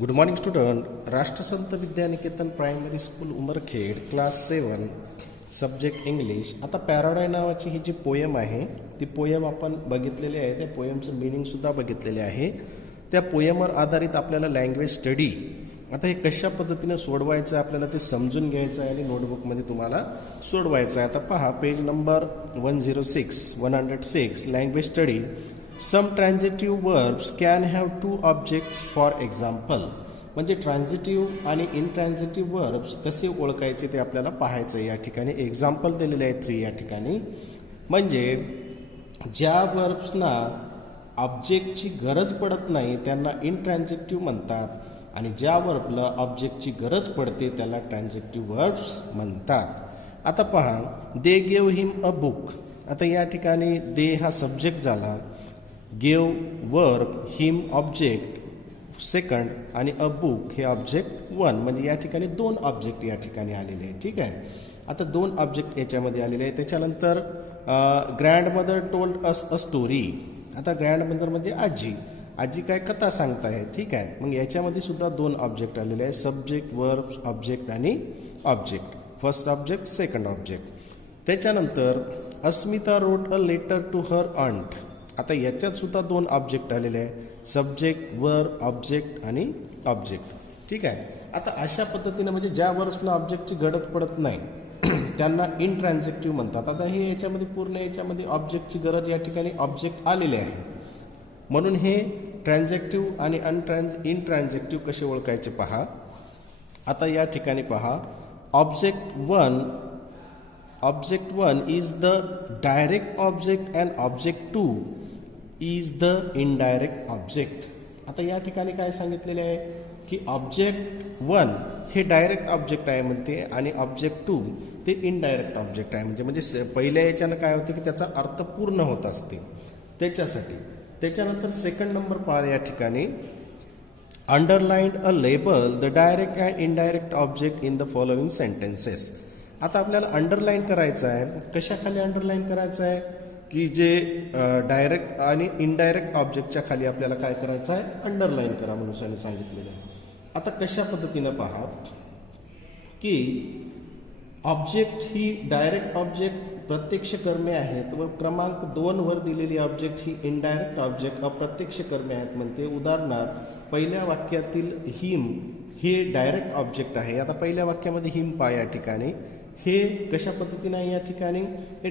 Good morning student. Rashtrasant Vidyaniketan primary school Umarkhed class 7 subject English. आता पॅराडाय नावाची ही जी पोयम आहे ती पोयम आपण बघितलेली आहे. त्या पोयमचं मिनिंगसुद्धा बघितलेले आहे. त्या पोयमवर आधारित आपल्याला लँग्वेज स्टडी आता हे कशा पद्धतीने सोडवायचं आपल्याला ते समजून घ्यायचं आहे आणि नोटबुकमध्ये तुम्हाला सोडवायचं आहे. आता पहा page number 106 language study. Some transitive verbs can have two objects for example. म्हणजे ट्रान्झिटिव्ह आणि इनट्रान्झिटिव्ह वर्ब्स कसे ओळखायचे ते आपल्याला पाहायचं. या ठिकाणी एक्झाम्पल दिलेले आहे 3 या ठिकाणी. म्हणजे ज्या वर्ब्सना ऑब्जेक्टची गरज पडत नाही त्यांना इनट्रान्झिटिव्ह म्हणतात आणि ज्या वर्बला ऑब्जेक्टची गरज पडते त्याला ट्रान्झिटिव्ह वर्ब्स म्हणतात. आता पहा they gave him a book. आता या ठिकाणी दे हा सब्जेक्ट झाला, गेव वर्ब, हिम ऑब्जेक्ट सेकंड आणि अ बुक हे ऑब्जेक्ट 1. म्हणजे या ठिकाणी 2 ऑब्जेक्ट या ठिकाणी आलेले आहे. ठीक आहे. आता 2 ऑब्जेक्ट याच्यामध्ये आलेले आहे. त्याच्यानंतर grandmother told us a story. आता ग्रँडमदर म्हणजे आजी. आजी काय कथा सांगताय. ठीक आहे. मग याच्यामध्ये सुद्धा 2 ऑब्जेक्ट आलेले आहे, सब्जेक्ट वर्ब ऑब्जेक्ट आणि object. First object second object. त्याच्यानंतर अस्मिता wrote a letter to her ऑन्ट. आता याच्यात सुद्धा 2 ऑब्जेक्ट आलेले आहे, सब्जेक्ट वर्ब ऑब्जेक्ट आणि ऑब्जेक्ट. ठीक आहे. आता अशा पद्धतीने म्हणजे ज्या वर्ब्सना ऑब्जेक्टची गरज पडत नाही त्यांना इनट्रान्झिटिव्ह म्हणतात. आता हे याच्यामध्ये पूर्ण याच्यामध्ये ऑब्जेक्टची गरज या ठिकाणी ऑब्जेक्ट आलेले आहे. म्हणून हे ट्रान्झिटिव्ह आणि इनट्रान्झिटिव्ह कसे ओळखायचे पहा. आता या ठिकाणी पहा object 1 is the direct object and object 2 is the indirect object. आता या ठिकाणी काय सांगितलेले आहे की ऑब्जेक्ट 1 हे डायरेक्ट ऑब्जेक्ट आहे म्हणते आणि ऑब्जेक्ट 2 ते इनडायरेक्ट ऑब्जेक्ट आहे. म्हणजे पहिल्या याच्यानं काय होते की त्याचा अर्थ पूर्ण होत असते त्याच्यासाठी. त्याच्यानंतर सेकंड नंबर पहा या ठिकाणी underlined a label the direct and indirect object in the following sentences. आता आपल्याला अंडरलाईन करायचं आहे. कशाखाली अंडरलाईन करायचं आहे की जे डायरेक्ट आणि इनडायरेक्ट ऑब्जेक्टच्या खाली आपल्याला काय करायचं आहे, अंडरलाईन करा म्हणून सांगितलेलं आहे. आता कशा पद्धतीनं पहा की ऑब्जेक्ट ही डायरेक्ट ऑब्जेक्ट प्रत्यक्ष कर्मे आहेत व क्रमांक 2 वर दिलेली ऑब्जेक्ट ही इनडायरेक्ट ऑब्जेक्ट अप्रत्यक्ष कर्मे आहेत म्हणते. उदाहरणार्थ पहिल्या वाक्यातील हिम हे डायरेक्ट ऑब्जेक्ट आहे. आता पहिल्या वाक्यामध्ये हिम पहा या ठिकाणी हे कशा पद्धतीने आहे या ठिकाणी हे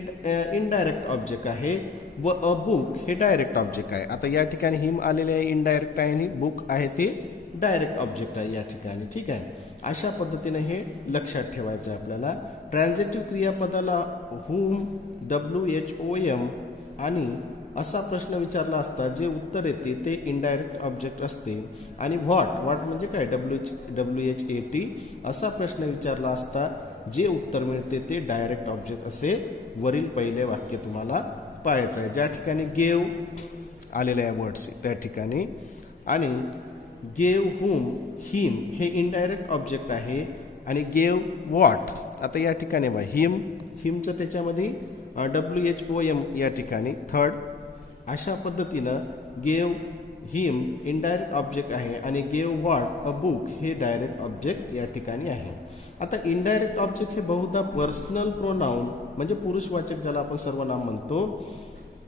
इनडायरेक्ट ऑब्जेक्ट आहे व अ बुक हे डायरेक्ट ऑब्जेक्ट आहे. आता या ठिकाणी हिम आलेले आहे इनडायरेक्ट आहे आणि बुक आहे ते डायरेक्ट ऑब्जेक्ट आहे या ठिकाणी. ठीक आहे. अशा पद्धतीने हे लक्षात ठेवायचं आहे आपल्याला. ट्रान्झिटिव्ह क्रियापदाला हुम WHOM आणि असा प्रश्न विचारला असता जे उत्तर येते ते इनडायरेक्ट ऑब्जेक्ट असते. आणि व्हॉट म्हणजे काय WHAT असा प्रश्न विचारला असता जे उत्तर मिळते ते डायरेक्ट ऑब्जेक्ट असे वरील पहिले वाक्य तुम्हाला पाहायचं आहे. ज्या ठिकाणी गेव आलेले आहे वर्ड्स त्या ठिकाणी आणि गेव हुम हिम हे इनडायरेक्ट ऑब्जेक्ट आहे आणि गेव व्हॉट. आता या ठिकाणी बघा हिमचं त्याच्यामध्ये WHOM या ठिकाणी थर्ड. अशा पद्धतीनं गेव हिम इनडायरेक्ट ऑब्जेक्ट आहे आणि गेव व्हॉट अ बुक हे डायरेक्ट ऑब्जेक्ट या ठिकाणी आहे. आता इनडायरेक्ट ऑब्जेक्ट हे बहुधा पर्सनल प्रोनाउन म्हणजे पुरुषवाचक ज्याला आपण सर्वनाम म्हणतो,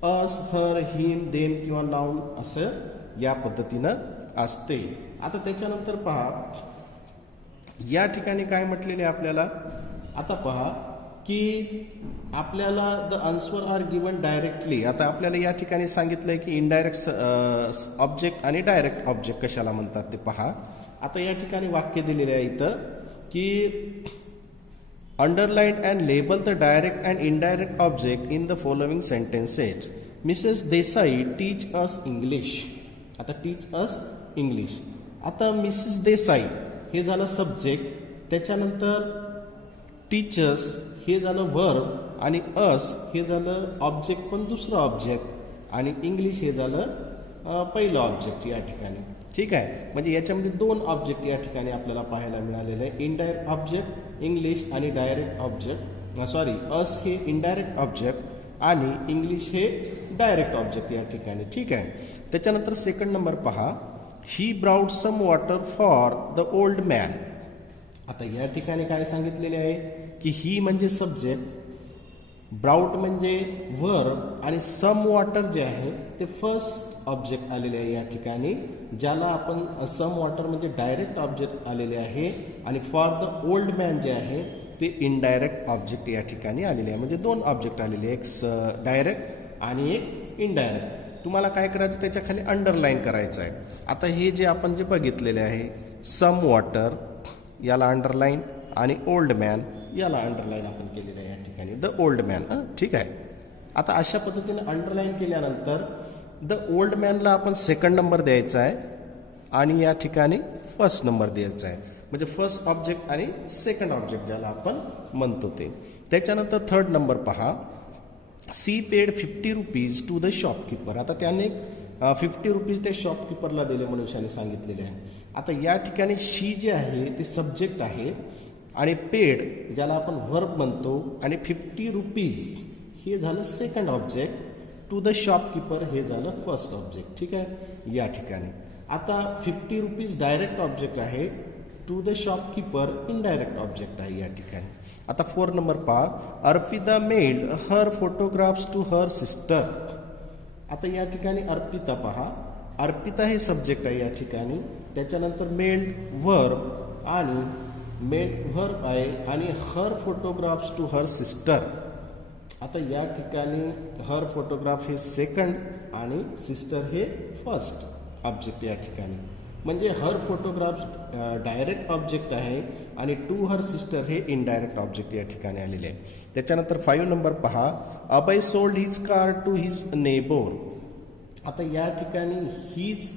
अस हर हिम देम किंवा नाउन असं या पद्धतीनं असते. आता त्याच्यानंतर पहा या ठिकाणी काय म्हटलेले आपल्याला. आता पहा की आपल्याला the answer are given directly. आता आपल्याला या ठिकाणी सांगितलंय की इनडायरेक्ट ऑब्जेक्ट आणि डायरेक्ट ऑब्जेक्ट कशाला म्हणतात ते पहा. आता या ठिकाणी वाक्य दिलेले आहे इथं की underline and label the direct and indirect object in the following sentences. Mrs Desai teach us English. आता टीच अस इंग्लिश. आता मिसेस देसाई हे झालं सब्जेक्ट. त्याच्यानंतर टीचर्स हे झालं वर्ब आणि अस हे झालं ऑब्जेक्ट पण दुसरं ऑब्जेक्ट आणि इंग्लिश हे झालं पहिलं ऑब्जेक्ट या ठिकाणी. ठीक आहे. म्हणजे याच्यामध्ये 2 ऑब्जेक्ट या ठिकाणी आपल्याला पाहायला मिळालेले आहे. इनडायरेक्ट ऑब्जेक्ट इंग्लिश आणि डायरेक्ट ऑब्जेक्ट अस हे इनडायरेक्ट ऑब्जेक्ट आणि इंग्लिश हे डायरेक्ट ऑब्जेक्ट या ठिकाणी. ठीक आहे. त्याच्यानंतर सेकंड नंबर पहा he brought some water for the old man. आता या ठिकाणी काय सांगितलेले आहे की ही म्हणजे सब्जेक्ट, ब्राउट म्हणजे वर्ब आणि सम वॉटर जे आहे ते फर्स्ट ऑब्जेक्ट आलेले आहे या ठिकाणी, ज्याला आपण सम वॉटर म्हणजे डायरेक्ट ऑब्जेक्ट आलेले आहे आणि फॉर द ओल्ड मॅन जे आहे ते इनडायरेक्ट ऑब्जेक्ट या ठिकाणी आलेले आहे. म्हणजे दोन ऑब्जेक्ट आलेले, एक डायरेक्ट आणि एक इनडायरेक्ट. तुम्हाला काय करायचं त्याच्या खाली अंडरलाईन करायचं आहे. आता हे जे आपण जे बघितलेले आहे सम वॉटर याला अंडरलाईन आणि ओल्ड मॅन याला अंडरलाईन आपण केलेलं आहे या ठिकाणी, द ओल्ड मॅन. ठीक आहे. आता अशा पद्धतीने अंडरलाईन केल्यानंतर द ओल्ड मॅनला आपण सेकंड नंबर द्यायचा आहे आणि या ठिकाणी फर्स्ट नंबर द्यायचा आहे. म्हणजे फर्स्ट ऑब्जेक्ट आणि सेकंड ऑब्जेक्ट ज्याला आपण म्हणतो ते. त्याच्यानंतर थर्ड नंबर पहा, she paid 50 rupees to the shopkeeper. आता त्याने 50 रुपीज त्या शॉपकीपरला दिले मनुष्याने सांगितलेले आहे. आता या ठिकाणी शी जे आहे ते सब्जेक्ट आहे आणि पेड ज्याला आपण व्हर्ब म्हणतो आणि 50 रुपीज हे झालं second object, to the shopkeeper हे झालं फर्स्ट ऑब्जेक्ट. ठीक आहे. या ठिकाणी आता 50 रुपीज डायरेक्ट ऑब्जेक्ट आहे, to the shopkeeper indirect object आहे या ठिकाणी. आता 4 नंबर पहा, Arpita mailed her photographs to her sister. आता या ठिकाणी अर्पिता पहा, अर्पिता हे सब्जेक्ट आहे या ठिकाणी, त्याच्यानंतर मेल्ड वर्ब आणि मेल्ड वर्ब आहे आणि her photographs to her sister. आता या ठिकाणी हर फोटोग्राफ हे सेकंड आणि सिस्टर हे फर्स्ट ऑब्जेक्ट या ठिकाणी. म्हणजे हर फोटोग्राफ डायरेक्ट ऑब्जेक्ट आहे आणि टू हर सिस्टर हे इनडायरेक्ट ऑब्जेक्ट या ठिकाणी आलेले आहे. त्याच्यानंतर 5 नंबर पहा, Abhay sold his car to his neighbour. आता या ठिकाणी हीच,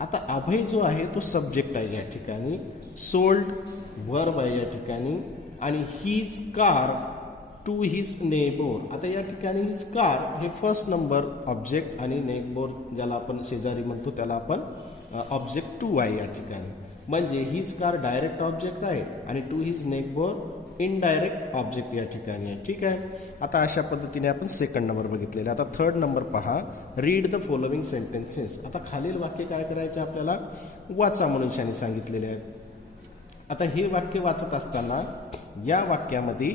आता अभय जो आहे तो सब्जेक्ट आहे या ठिकाणी, सोल्ड वर्ब आहे या ठिकाणी आणि his car to his neighbour. आता या ठिकाणी हिज कार हे फर्स्ट नंबर ऑब्जेक्ट आणि नेबर ज्याला आपण शेजारी म्हणतो त्याला आपण ऑब्जेक्ट 2 आहे या ठिकाणी. म्हणजे हिज कार डायरेक्ट ऑब्जेक्ट आहे आणि to his neighbour indirect object या ठिकाणी आहे. ठीक आहे. आता अशा पद्धतीने आपण सेकंड नंबर बघितलेला. आता थर्ड नंबर पहा, रीड द फॉलोइंग सेंटेन्सेस. आता खालील वाक्य काय करायचे आपल्याला वाचा म्हणून सांगितलेले आहे. आता हे वाक्य वाचत असताना या वाक्यामध्ये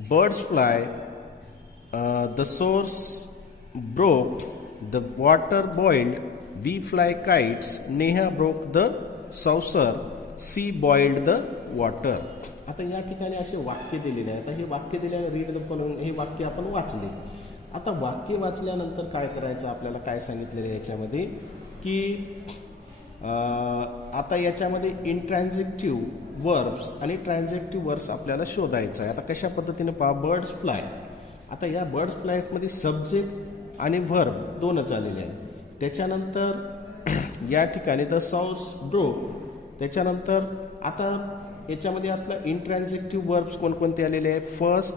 birds fly, the saucer broke, the water boiled, we fly kites, Neha broke the saucer, she boiled the water. आता या ठिकाणी असे वाक्य दिलेले आहे. आता हे वाक्य दिल्याने रीड द फॉलोइंग हे वाक्य आपण वाचले. आता वाक्य वाचल्यानंतर काय करायचं आपल्याला काय सांगितलेलं आहे याच्यामध्ये की आता याच्यामध्ये इंट्रान्झेक्टिव्ह वर्ब्स आणि ट्रान्झेक्टिव्ह वर्ब्स आपल्याला शोधायचं आहे. आता कशा पद्धतीने पहा, बर्ड्स फ्लाय. आता या बर्ड्स फ्लायमध्ये सब्जेक्ट आणि व्हर्ब दोनच आलेले आहेत. त्याच्यानंतर या ठिकाणी द साऊस ब्रोक. त्याच्यानंतर आता याच्यामध्ये आपलं इंट्रान्झेक्टिव्ह वर्ब्स कोणकोणते आलेले आहे, फर्स्ट,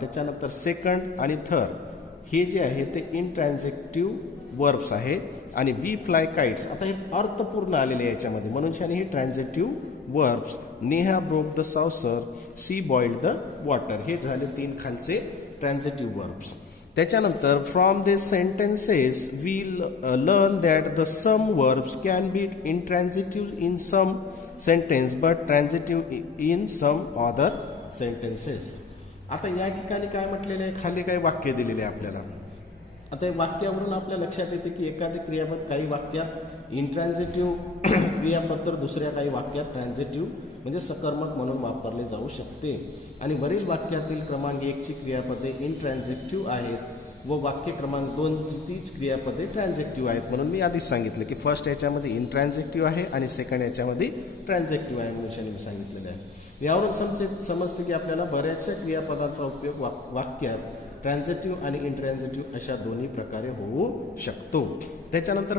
त्याच्यानंतर सेकंड आणि थर्ड हे जे आहे ते इंट्रान्झेक्टिव्ह वर्ब्स आहे. आणि वी फ्लाय काइट्स आता हे अर्थपूर्ण आलेले आहे याच्यामध्ये म्हणून हे transitive verbs. Neha broke the saucer, she boiled the water हे झाले 3 खालचे ट्रान्झेक्टिव्ह वर्ब्स. त्याच्यानंतर from this sentences we learn that the some verbs can be intransitive in some sentence but transitive in some other sentences. आता या ठिकाणी काय म्हटलेलं आहे, खाली काही वाक्य दिलेले आहे आपल्याला. आता या वाक्यावरून आपल्या लक्षात येते की एखादे क्रियापद काही वाक्यात इंट्रान्झेटिव्ह क्रियापद तर दुसऱ्या काही वाक्यात ट्रान्झेटिव्ह म्हणजे सकर्मक म्हणून वापरले जाऊ शकते. आणि वरील वाक्यातील क्रमांक 1 ची क्रियापदे इंट्रान्झेक्टिव्ह आहेत व वाक्य क्रमांक 2 तीच क्रियापदे ट्रान्झेक्टिव्ह आहेत. म्हणून मी आधीच सांगितलं की फर्स्ट याच्यामध्ये इंट्रान्झेक्टिव्ह आहे आणि सेकंड याच्यामध्ये ट्रान्झेक्टिव्ह आहे म्हणून मी सांगितलेलं आहे. यावरून समजते की आपल्याला बऱ्याचशा क्रियापदांचा उपयोग वाक्यात ट्रान्झेटिव्ह आणि इंट्रान्झेटिव्ह अशा दोन्ही प्रकारे होऊ शकतो. त्याच्यानंतर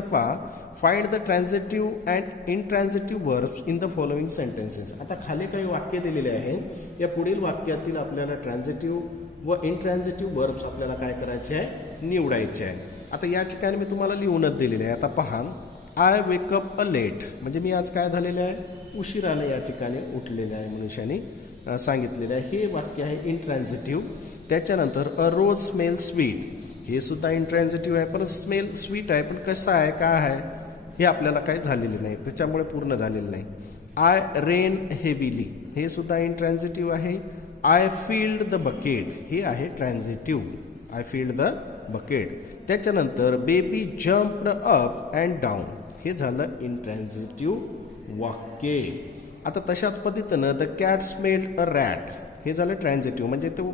find the transitive and intransitive verbs in the following sentences. आता खाली काही वाक्य दिलेले आहेत. या पुढील वाक्यातील आपल्याला ट्रान्झेटिव्ह व इंट्रान्झेटिव्ह वर्ब्स आपल्याला काय करायचे आहे, निवडायचे आहे. आता या ठिकाणी मी तुम्हाला लिहूनच दिलेले आहे. आता पहा, आय वेकअप अ लेट म्हणजे मी आज काय झालेलं आहे, उशिराने या ठिकाणी उठलेले आहे मनुष्याने सांगितलेलं आहे. हे वाक्य आहे इंट्रान्झेटिव्ह. त्याच्यानंतर अ रोज स्मेल स्वीट हे सुद्धा इंट्रान्झेटिव्ह आहे पण स्मेल स्वीट आहे पण कसं आहे काय आहे हे आपल्याला काही झालेले नाही, त्याच्यामुळे पूर्ण झालेलं नाही. आय रेन हेविली हे सुद्धा इंट्रान्झिटिव्ह आहे. आय फिल्ड द बकेट हे आहे transitive. I filled the bucket. त्याच्यानंतर baby jumped up and down हे झालं इंट्रान्झिटिव्ह वाक्य. आता तशाच पद्धतीनं the cat smelled a rat हे झालं ट्रान्झिटिव्ह, म्हणजे तो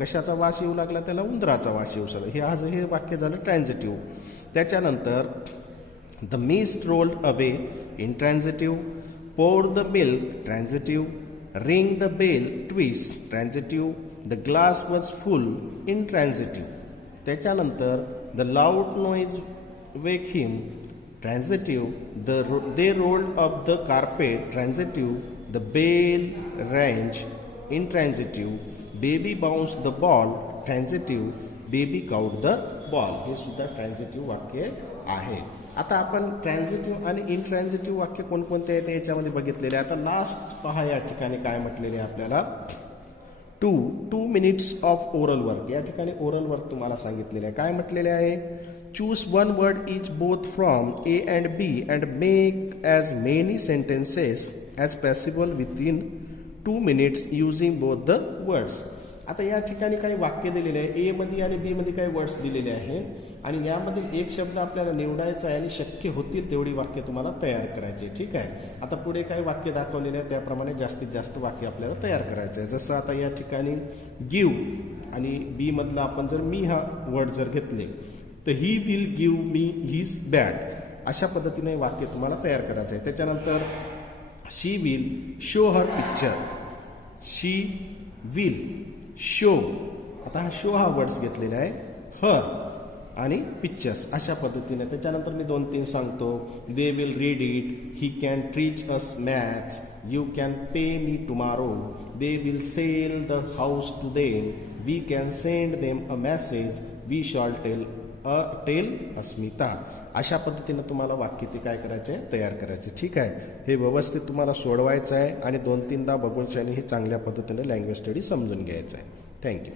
कशाचा वास येऊ लागला, त्याला उंदराचा वास येऊ लागला. हे वाक्य झालं ट्रान्झिटिव्ह. त्याच्यानंतर the mist rolled away intransitive. pour the milk transitive. ring the bell twist transitive. the glass was full intransitive. त्याच्यानंतर the loud noise wake him transitive. they rolled up the carpet transitive. the bell rang intransitive. baby bounced the ball transitive. baby caught the ball हे सुद्धा ट्रान्झिटिव्ह वाक्य आहे. आता आपण ट्रान्झिटिव्ह आणि इंट्रान्झिटिव्ह वाक्य कोणकोणते आहेत याच्यामध्ये बघितलेले. आता लास्ट पहा या ठिकाणी काय म्हटलेले आहे आपल्याला. 2 minutes ऑफ ओरल वर्क. या ठिकाणी ओरल वर्क तुम्हाला सांगितलेले आहे. काय म्हटलेले आहे. Choose one word each both from A and B and make as many sentences as possible within 2 minutes using both the words. आता या ठिकाणी काही वाक्य दिलेले आहे. ए मध्ये आणि बी मध्ये काही वर्ड्स दिलेले आहे आणि यामध्ये एक शब्द आपल्याला निवडायचा आहे आणि शक्य होतील तेवढी वाक्य तुम्हाला तयार करायची. ठीक आहे. आता पुढे काही वाक्य दाखवलेले आहे त्याप्रमाणे जास्तीत जास्त वाक्य आपल्याला तयार करायचं आहे. जसं आता या ठिकाणी गिव्ह आणि बी मधला आपण जर मी हा वर्ड जर घेतले तर he will give me his bat अशा पद्धतीने वाक्य तुम्हाला तयार करायचं आहे. त्याच्यानंतर she will show her picture. She will show. आता हा शो हा वर्ड्स घेतलेला आहे. हर आणि पिक्चर्स अशा पद्धतीने. त्याच्यानंतर मी 2-3 सांगतो. They will read it. He can teach us maths. You can pay me tomorrow. They will sell the house to them. We can send them a message. We shall tell Asmita. अशा पद्धतीनं तुम्हाला वाक्य ते काय करायचे आहे तयार करायचे. ठीक आहे. हे व्यवस्थित तुम्हाला सोडवायचं आहे आणि 2-3दा बघून हे चांगल्या पद्धतीने लँग्वेज स्टडी समजून घ्यायचं आहे. थँक्यू.